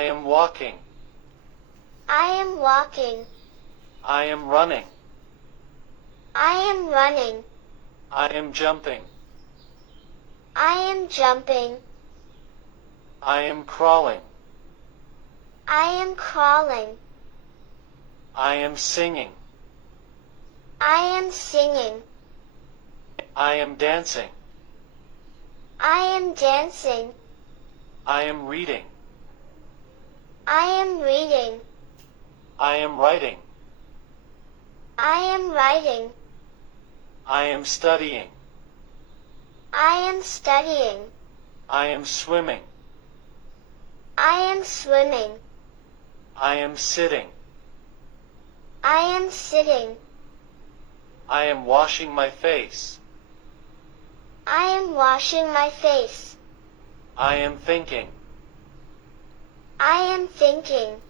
I am walking. I am walking. I am running. I am running. I am jumping. I am jumping. I am crawling. I am crawling. I am singing. I am singing. I am dancing. I am dancing. I am reading. I am reading. I am writing. I am writing. I am studying. I am studying. I am swimming. I am swimming. I am sitting. I am sitting. I am washing my face. I am washing my face. I am thinking. I am thinking.